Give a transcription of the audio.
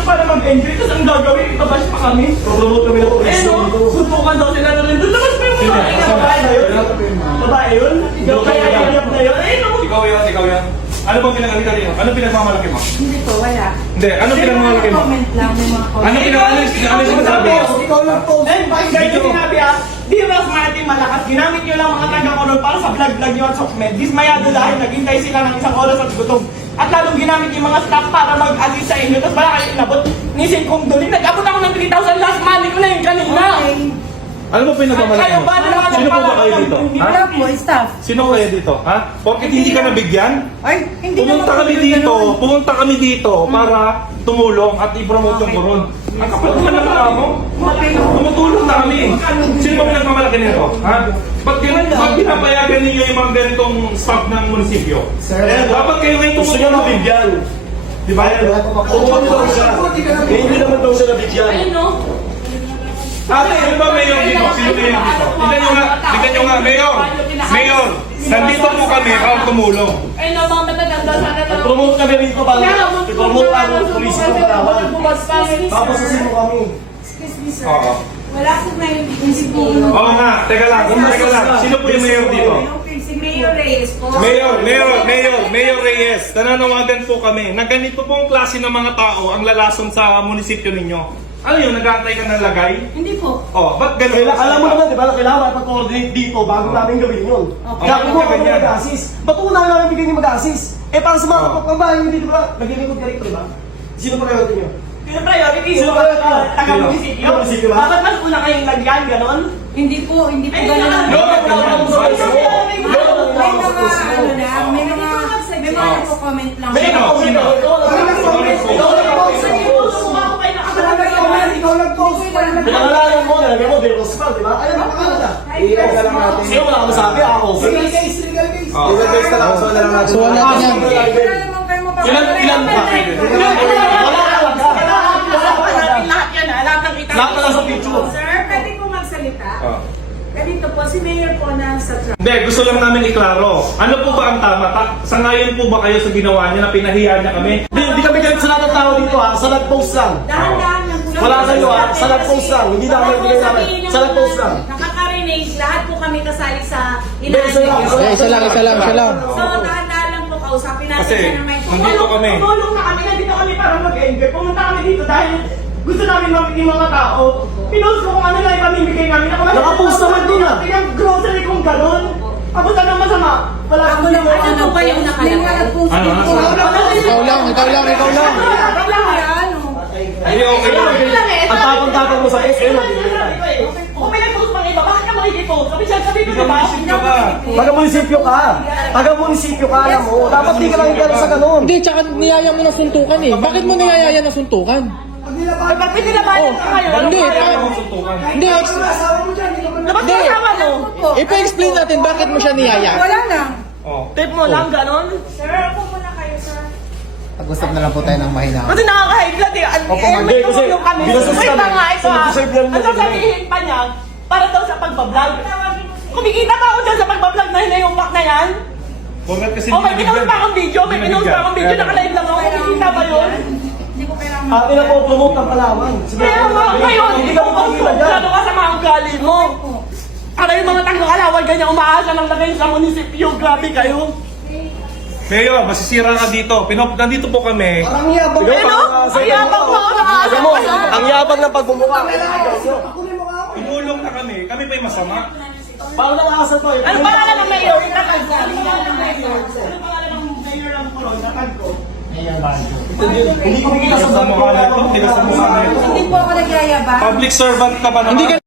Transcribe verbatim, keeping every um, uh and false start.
para mag-enjoy. Tapos ang gagawin, itabash pa kami. Promote kami ng Eh police no, dito. suntukan daw sila na rin doon. Tapos may mga babae na yun. Babae yun? Ikaw kaya iyak na yun? Eh no. Ikaw yan, ikaw yan. Ano bang pinag-alita rin? Ano pinagmamalaki mo? Hindi po, wala. Hindi, ano pinagmamalaki mo? Comment lang, may mga comment. Ano pinag- ano ano yung sinasabi? Ikaw lang po. Eh, bakit ganyan sinabi ah? Di ba Martin malakas? Ginamit nyo lang mga taga-koron para sa vlog-vlog nyo at Sokmed. Dismayado dahil naghintay sila ng isang oras at gutom. At lalong ginamit yung mga staff para mag-assist sa inyo. Tapos wala kayo inabot. Nisin kong duling. Nag-abot ako ng three thousand last money ko na yun kanina. Ano ba pinagmamalaki Kayo mo? ba naman Sino po ba kayo dito? Ha? Wala po, staff. Sino kayo dito? Ha? Bakit hindi ka nabigyan? Ay, hindi Pumunta naman kami po dito, ganun. pumunta kami dito para tumulong at i-promote yung koron. Ang kapal naman ng tao mo. Tumutulong na kami. Sino ba pinagmamalaki nito? Ha? Ba't ganun? Ba't pinapayagan ninyo yung mga ganitong staff ng munisipyo? Sir, Dapat kayo ngayon gusto niya tumutulong. mabigyan. Di ba yan? Pumunta daw siya. Eh, hindi naman daw siya nabigyan. Ayun no. Ate, ano ba mayor dito? Sino mayor dito? Tignan nyo nga, tignan nyo nga, mayor! Mayor! Nandito po kami para tumulong. Ayun no, mga matatanda sana na. Promote kami rito para i-promote ang police ng Palawan. Tapos susunod kami. Excuse me, sir. Oo. Wala po na yung munisipyo. Oo nga, teka lang, teka lang. Sino po yung mayor dito? Si Mayor Reyes po. Mayor, Mayor, Mayor, Mayor Reyes, nananawagan po kami na ganito pong klase ng mga tao ang lalason sa munisipyo ninyo. Ano yun, nag-aantay ka ng lagay? Hindi po. Oh, ba't ganun? Kailangan, alam mo naman, di ba, na kailangan makipag-coordinate dito bago namin gawin yun. Okay. Kaya kumuha kami Ganyan. ng mag-assist. Ba't una namin bigyan yung mag-assist? Eh, para sa mga Oh. kapagbahay, hindi di ba, naglilingkod ka rito, di ba? Sino pa kayo niyo? Yung priority, Sino yung ba yun? mga taga-munisipyo. Sino? Munisipyo ba? Bakit mas una kayong lagyan, ganon? Hindi po, hindi po Ay, ganun. hindi No, naman. no, no, no, no, Ay, no. may mga- May mga ano lang, may mga may mga nagko-comment lang. May Sino? Sino? Pinangalanan mo, nalagay mo, Del Rosval, di ba? Ayun, pangalan na. Iiwan na lang natin. Sino wala ka masabi? Ako. Legal case, legal case. Oh. Legal case na lang, so na lang natin. So, wala na yan. Wala naman kayo mapapalala. Ilan, ilan ba? Wala ka lang ka. Lahat yan, ah. Lahat ng kita. Lahat na lang sa picture. Sir, pwede po magsalita. Oh. Ganito po, si Mayor po na sa truck. Hindi, gusto lang namin iklaro. Ano po ba ang tama? Ta- sangayon po ba kayo sa ginawa niya na pinahiya niya kami? Hindi, hindi kami galit sa lahat ng tao dito ha. Sa nag-post lang. Dahan-dahan lang po. Wala kayo, ah. Sa nag-post lang. Hindi namin ibigay namin. Sa nag-post lang. Nakaka-renage, lahat po kami kasali sa Hindi, isa lang. inaanyo. Eh, isa lang, isa lang, isa lang. So, dahan-dahan lang po kausapin natin Kasi, siya na may nandito kami. Tumulong na kami, nandito kami para mag-enjoy. Pumunta kami dito dahil gusto namin mamit yung mga tao. Pinost ko kung ano lang ipamimigay namin. Nakapost naman dun, ah. Yung grocery kong gano'n. Tapos ano masama? Wala Ako lang, ano ba yung nakalagay? Ano, ano? Ikaw lang, ikaw lang, ikaw lang. Hindi, okay lang. Ang tapang-tapang mo sa S M, hindi na. Kung may nag-post pang iba, bakit ka makikipost? Sabi siya, sabi ko diba? Munisipyo ka. Taga-munisipyo ka. Taga-munisipyo ka, alam mo. Dapat di ka lang galit sa ganun. Hindi, tsaka niyaya mo na suntukan eh. Bakit mo niyayaya na suntukan? Ay, ba't pinilabayan ka kayo? Hindi, Ano pa- ba? hindi, ex- Dapat Hindi. kasama mo. ipa-explain natin bakit mo siya niyaya. Wala na. Oh. Tape mo lang, gano'n? Sir, ako muna kayo, sir. Pag-usap na lang po tayo ng mahina. Kasi nakaka-high blood eh. An- Opo, eh, ma'am. may Hindi, kasi tumulong kami. binasos Wait kami. lang nga, ito So, ah. nag-deserve lang Ang na ganun. sasabihin pa niya, para daw sa pagbablog. Kumikita pa ako dyan sa pagbablog na hinayupak na yan. Bakit kasi Oh, may hindi pinost nabigyan? pa akong video, may Hindi pinost pa akong video, nabigyan. nakalive lang ako, kumikita pa yun. Hindi ko kailangan. Atin na po, promote ng Palawan. Sige, Kaya nga, ngayon, hindi hindi ka ko makikita dyan. Gano'n ka sa mga ugali mo. Para yung mga taga-alawal, ganyan umaasa ng lagay sa munisipyo, grabe kayo. Mayor, masisira ka dito. Pinop, nandito po kami. Ang yabang. Ano? Ang yabang mo, nakaasa Alam mo, ka sa... ang yabang ng pagmumukha. Tumulong na kami. Kami pa yung masama. Paano nang asa to? Ano pangalan ng mayor? Itatag ko. Ano pangalan ng mayor? Ano pangalan ng mayor ng Coron? Itatag ko. Hindi ko bigyan Tigas sa sa mukha na ito. Tigas sa mukha na ito. Hindi po ako nagyayabang. Public servant ka ba naman? Hindi ka